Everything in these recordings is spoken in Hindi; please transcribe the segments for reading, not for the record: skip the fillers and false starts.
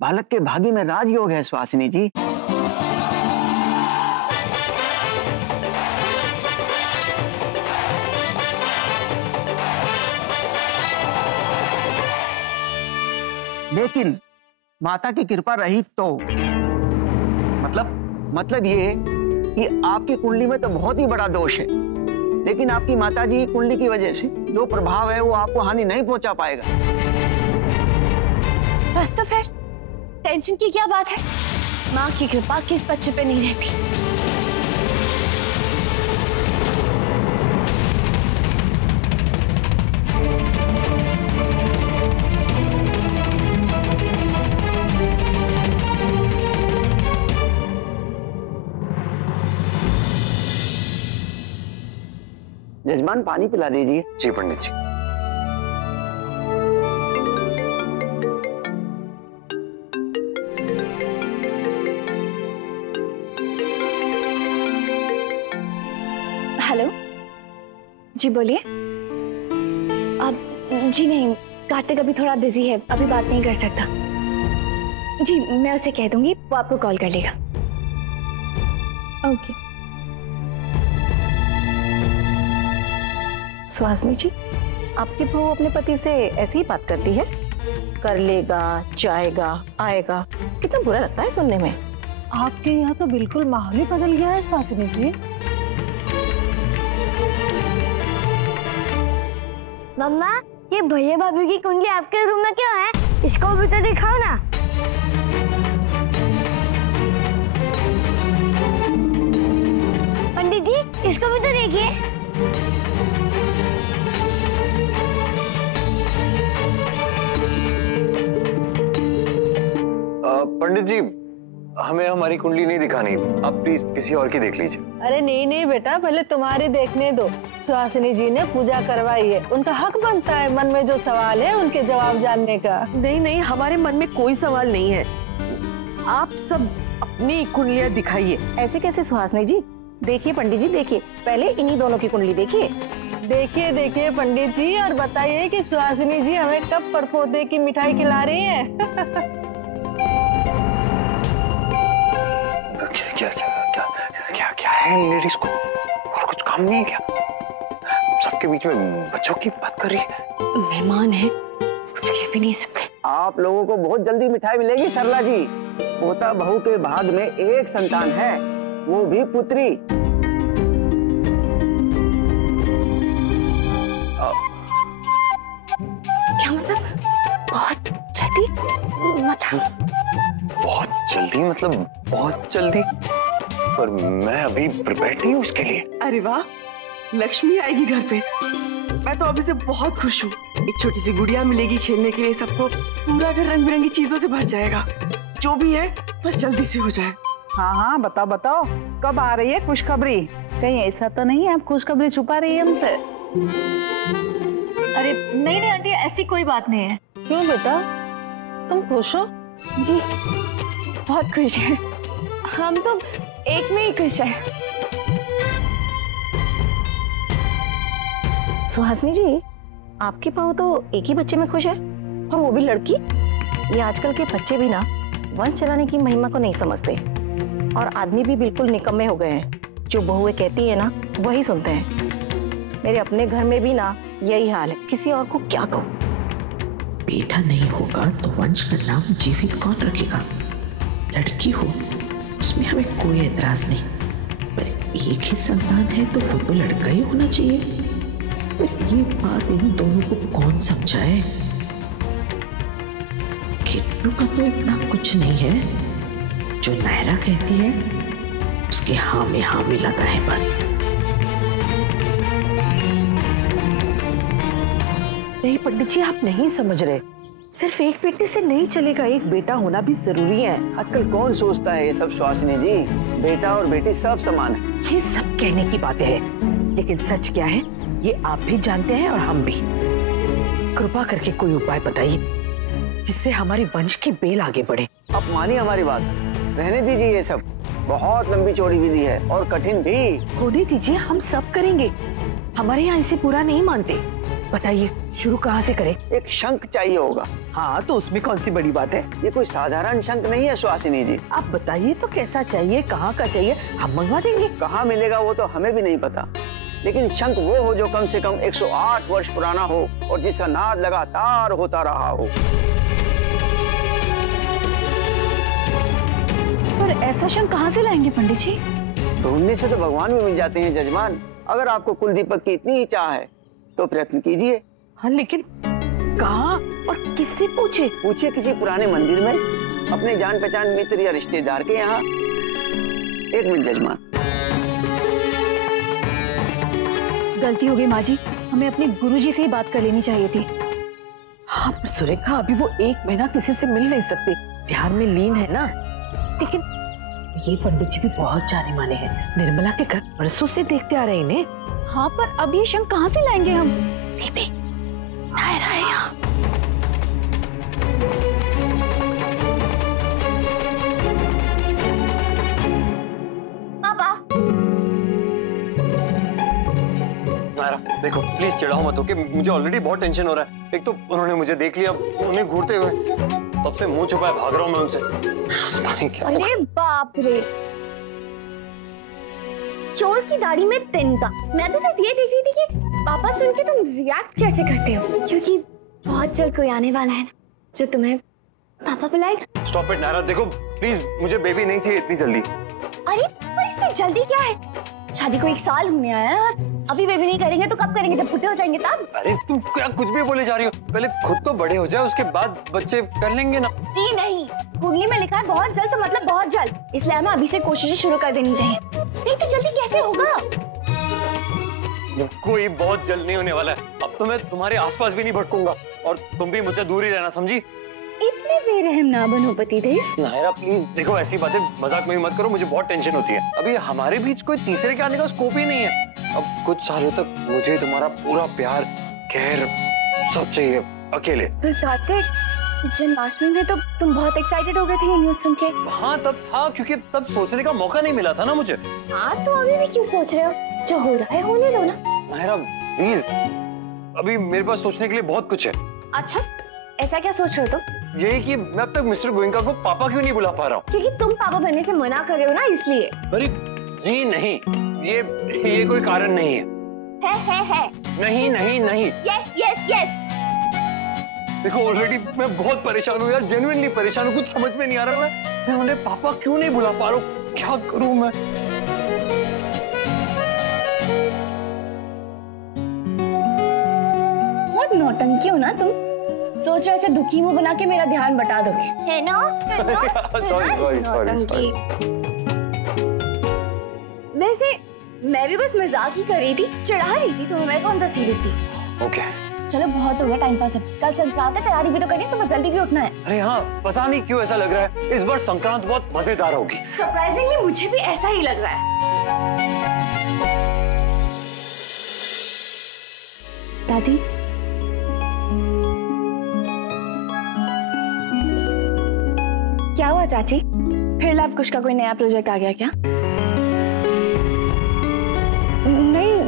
बालक के भाग्य में राजयोग है सुहासिनी जी। लेकिन माता की कृपा रही तो मतलब ये कि आपकी कुंडली में तो बहुत ही बड़ा दोष है, लेकिन आपकी माताजी की कुंडली की वजह से जो प्रभाव है वो आपको हानि नहीं पहुंचा पाएगा। बस तो फिर टेंशन की क्या बात है? माँ की कृपा किस बच्चे पे नहीं रहती। जजमान पानी पिला दीजिए। जी पंडित जी। हेलो जी, बोलिए। अब जी नहीं, कार्तिक अभी थोड़ा बिजी है, अभी बात नहीं कर सकता। जी मैं उसे कह दूंगी, वो आपको कॉल कर लेगा। ओके। सुहासिनी जी, आपकी बहू अपने पति से ऐसी ही बात करती है? कर लेगा, जाएगा, आएगा, कितना बुरा लगता है सुनने में। आपके यहाँ तो बिल्कुल माहौल ही बदल गया है सुहासिनी जी। मम्मा, ये भैया भाभी की कुंडली आपके रूम में क्यों है? इसको भी तो दिखाओ ना। पंडित जी, इसको भी तो देखिए। पंडित जी, हमें हमारी कुंडली नहीं दिखानी, आप प्लीज किसी और की देख लीजिए। अरे नहीं नहीं बेटा, पहले तुम्हारी देखने दो। सुहासिनी जी ने पूजा करवाई है, उनका हक बनता है मन में जो सवाल है उनके जवाब जानने का। नहीं नहीं, हमारे मन में कोई सवाल नहीं है, आप सब अपनी कुंडलियां दिखाइए। ऐसे कैसे सुहासिनी जी? देखिए पंडित जी, देखिए, पहले इन्हीं दोनों की कुंडली देखिए। देखिए देखिए पंडित जी, और बताइए कि सुहासिनी जी हमें कब परपोते की मिठाई खिला रही है? क्या क्या क्या क्या क्या है लेडीज को, और कुछ काम नहीं है क्या? सबके बीच में बच्चों की बात कर रही है। मेहमान है, कुछ कह भी नहीं सकते। आप लोगों को बहुत जल्दी मिठाई मिलेगी सरला जी। पोता बहू के भाग में एक संतान है, वो भी पुत्री। क्या मतलब? बहुत जल्दी? मतलब बहुत जल्दी? मतलब बहुत जल्दी? पर मैं अभी प्रिपेयर्ड नहीं हूँ इसके लिए। अरे वाह, लक्ष्मी आएगी घर पे। मैं तो अभी से बहुत खुश हूँ। एक छोटी सी गुड़िया मिलेगी खेलने के लिए सबको। पूरा घर रंग बिरंगी चीजों से भर जाएगा। जो भी है बस जल्दी से हो जाए। हाँ हाँ, बताओ बताओ, कब आ रही है खुशखबरी? कहीं ऐसा तो नहीं है आप खुशखबरी छुपा रही है हमसे? अरे नहीं नहीं आंटी, ऐसी कोई बात नहीं है। क्यों बेटा, तुम खुश हो? जी बहुत खुश है, हम तो एक में ही खुश है। सुहासिनी जी, आपकी बहू तो एक ही बच्चे में खुश है, और वो भी लड़की। ये आजकल के बच्चे भी ना वंश चलाने की महिमा को नहीं समझते, और आदमी भी बिल्कुल निकम्मे हो गए हैं। जो बहुएं कहती है ना वही सुनते हैं। मेरे अपने घर में भी ना यही हाल है, किसी और को क्या कहूँ। बेटा नहीं होगा तो वंश का नाम जीवित कौन रखेगा? लड़की हो उसमें हमें कोई एतराज नहीं, पर एक ही संतान है तो वो तो लड़का ही होना चाहिए। पर ये बात इन दोनों को कौन समझाए? किट्टू का तो इतना कुछ नहीं है, जो नायरा कहती है उसके हाँ में हाँ मिलाता है बस। नहीं पंडित जी, आप नहीं समझ रहे। सिर्फ एक बेटे से नहीं चलेगा, एक बेटा होना भी जरूरी है। आजकल कौन सोचता है ये सब सुहासिनी जी? बेटा और बेटी सब समान है। ये सब कहने की बातें हैं, लेकिन सच क्या है ये आप भी जानते हैं और हम भी। कृपा करके कोई उपाय बताइए जिससे हमारे वंश की बेल आगे बढ़े। अब मानिए हमारी बात, रहने दीजिए ये सब। बहुत लंबी चौड़ी विधि है और कठिन भी। होने दीजिए, हम सब करेंगे। हमारे यहाँ इसे पूरा नहीं मानते। बताइए शुरू कहाँ से करें? एक शंख चाहिए होगा। हाँ तो उसमें कौन सी बड़ी बात है? ये कोई साधारण शंख नहीं है सुहासिनी जी। आप बताइए तो कैसा चाहिए, कहाँ का चाहिए, हम मंगवा देंगे। कहाँ मिलेगा वो तो हमें भी नहीं पता, लेकिन शंख वो हो जो कम से कम 108 वर्ष पुराना हो और जिसका नाद लगातार होता रहा हो। पर ऐसा शंख कहाँ से लाएंगे पंडित जी? ढूंढने से तो भगवान भी मिल जाते हैं जजमान। अगर आपको कुलदीपक की इतनी ही चाह है तो प्रयत्न कीजिए। हाँ लेकिन कहाँ और किससे पूछे? पूछिए किसी पुराने मंदिर में, अपने जान पहचान मित्र या रिश्तेदार के यहाँ। एक मिनट जजमान। गलती हो गई माँ जी, हमें अपने गुरुजी से ही बात कर लेनी चाहिए थी। हाँ पर सुरेखा अभी वो 1 महीना किसी से मिल नहीं सकती, प्यार में लीन है ना। लेकिन ये पंडित जी भी बहुत जाने माने हैं, निर्मला के घर बरसों से देखते आ रहे इन्हें। हाँ पर अब ये शंख कहाँ से लाएंगे हम? नायरा है यहाँ। पापा नायरा देखो प्लीज चिढ़ाओ मत, ओके? मुझे ऑलरेडी बहुत टेंशन हो रहा है। एक तो उन्होंने मुझे देख लिया, उन्हें घूरते हुए, तब से मुंह छुपाए भाग रहा हूँ मैं उनसे। पता नहीं क्या। अरे बाप रे, चोर की दाढ़ी में तिनका। मैं तो सिर्फ ये देख रही थी कि पापा सुन के तुम रिएक्ट कैसे करते हो, क्योंकि बहुत जल्द कोई आने वाला है ना जो तुम्हें पापा बुलाएगा। स्टॉप इट नायरा, देखो प्लीज मुझे बेबी नहीं चाहिए इतनी जल्दी। अरे पर इसमें जल्दी क्या है? शादी को 1 साल होने आया है और अभी बेबी नहीं करेंगे तो कब करेंगे? जब बुढ़े हो जाएंगे तब। अरे तुम क्या कुछ भी बोले जा रही हो? पहले खुद तो बड़े हो जाए, उसके बाद बच्चे कर लेंगे ना। जी नहीं, कुंडली में लिखा है बहुत जल्द, तो मतलब बहुत जल्द, इसलिए हमें अभी से कोशिशें शुरू कर देनी चाहिए। नहीं तो जल्दी कैसे होगा? कोई बहुत जल्द नहीं होने वाला है। अब तो मैं तुम्हारे आसपास भी नहीं भटकूंगा और तुम भी मुझसे दूर ही रहना, समझी? इतने बेरहम ना बनो पतिदेव। नायरा प्लीज देखो, ऐसी बातें मजाक में ही मत करो, मुझे बहुत टेंशन होती है। अभी हमारे बीच कोई तीसरे के आने का स्कोप ही नहीं है। अब कुछ सालों तक मुझे तुम्हारा पूरा प्यार, खैर सब चाहिए, अकेले। फिर कार्तिक, जन्माष्टमी में तो तुम बहुत एक्साइटेड हो गए थे ये न्यूज़ सुन के। हाँ तब था, क्योंकि तब सोचने का मौका नहीं मिला था ना मुझे। हाँ तो अभी भी क्यों सोच रहे हो? जो हो रहा है होने दो ना। नायरा प्लीज, अभी मेरे पास सोचने के लिए बहुत कुछ है। अच्छा ऐसा क्या सोच रहे हो तुम? यही कि मैं अब तक मिस्टर गोयनका को पापा क्यों नहीं बुला पा रहा हूँ। क्योंकि तुम पापा बनने से मना कर रहे हो ना, इसलिए। अरे जी नहीं, ये कोई कारण नहीं है। है। नहीं नहीं नहीं। यस। देखो ऑलरेडी मैं बहुत परेशान हूँ यार, जेन्युइनली परेशान हूँ, कुछ समझ में नहीं आ रहा मैं उन्हें पापा क्यों नहीं बुला पा रहा हूँ, क्या करूँ मैं? बहुत नौटंकी हो ना तुम, सोच रहे ऐसे दुखी मुंह बना के मेरा ध्यान बटा दोगे, है ना? सॉरी। वैसे मैं भी बस मजाक ही कर रही थी, चिढ़ा रही थी तुम्हें, मैं कौन सा सीरियस थी। ओके चलो बहुत हो गया टाइम पास, अब कल संक्रांत है, तैयारी भी तो करनी है, सुबह जल्दी भी उठना है। अरे हाँ, पता नहीं क्यों ऐसा लग रहा है इस बार संक्रांत बहुत मजेदार होगी। सरप्राइजिंगली मुझे भी ऐसा ही लग रहा है। दादी क्या हुआ चाची, फिर लव कुश का कोई नया प्रोजेक्ट आ गया क्या?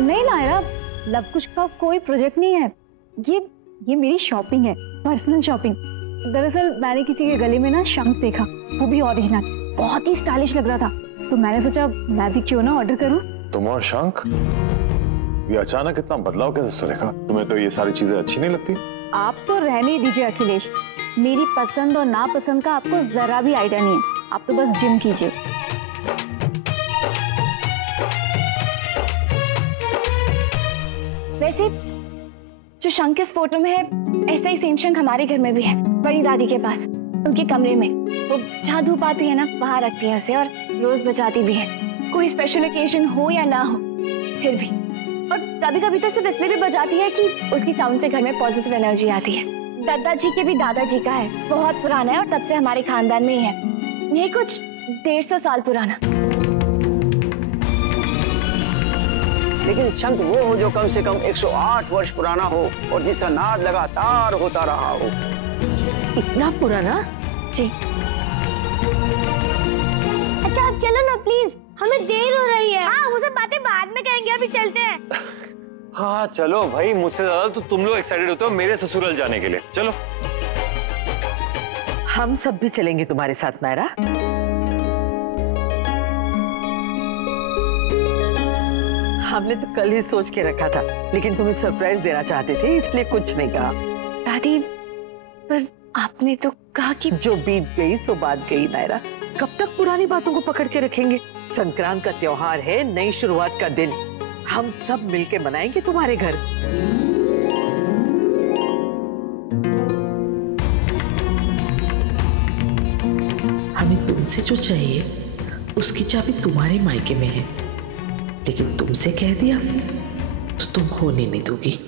नहीं नायरा, लव कुश का कोई प्रोजेक्ट नहीं है, ये मेरी शॉपिंग है, पर्सनल शॉपिंग। दरअसल मैंने किसी के गले में ना शंख देखा, वो भी ओरिजिनल, बहुत ही स्टाइलिश लग रहा था, तो मैंने सोचा मैं भी क्यों ना ऑर्डर करूं। तुम और शंख, ये अचानक इतना बदलाव कैसे सुरेखा? तुम्हें तो ये सारी चीजें अच्छी नहीं लगती? आप तो रहने दीजिए अखिलेश, मेरी पसंद और नापसंद का आपको जरा भी आइडिया नहीं है, आप तो बस जिम कीजिए। वैसे जो शंख इस फोटो में है, ऐसा ही सेम शंख हमारे घर में भी है, बड़ी दादी के पास, उनके कमरे में। वो जहाँ धूप आती है ना, वहाँ रखती है उसे और रोज बजाती भी है, कोई स्पेशल ओकेजन हो या ना हो फिर भी। और कभी कभी तो सिर्फ इसलिए भी बजाती है कि उसकी साउंड से घर में पॉजिटिव एनर्जी आती है। दादाजी के भी दादाजी का है, बहुत पुराना है और तब से हमारे खानदान में ही है, ये कुछ 150 साल पुराना। लेकिन शंख वो हो जो कम से कम 108 वर्ष पुराना हो और जिसका नाद लगातार होता रहा हो। इतना पुराना? जी। अच्छा अब चलो ना प्लीज, हमें देर हो रही है। हाँ वो सब बातें बाद में करेंगे, अभी चलते हैं। हाँ चलो भाई, मुझसे ज्यादा तो तुम लोग एक्साइटेड होते हो मेरे ससुराल जाने के लिए। चलो हम सब भी चलेंगे तुम्हारे साथ नायरा। हमने तो कल ही सोच के रखा था, लेकिन तुम्हें सरप्राइज देना चाहते थे इसलिए कुछ नहीं कहा। दादी पर आपने तो कहा कि जो बीत गई सो बात गई नायरा, कब तक पुरानी बातों को पकड़ के रखेंगे। संक्रांत का त्योहार है, नई शुरुआत का दिन, हम सब मिलके मनाएंगे तुम्हारे घर। हमें तुमसे जो चाहिए उसकी चाबी तुम्हारे मायके में है, लेकिन तुमसे कह दिया तो तुम होने नहीं दोगी।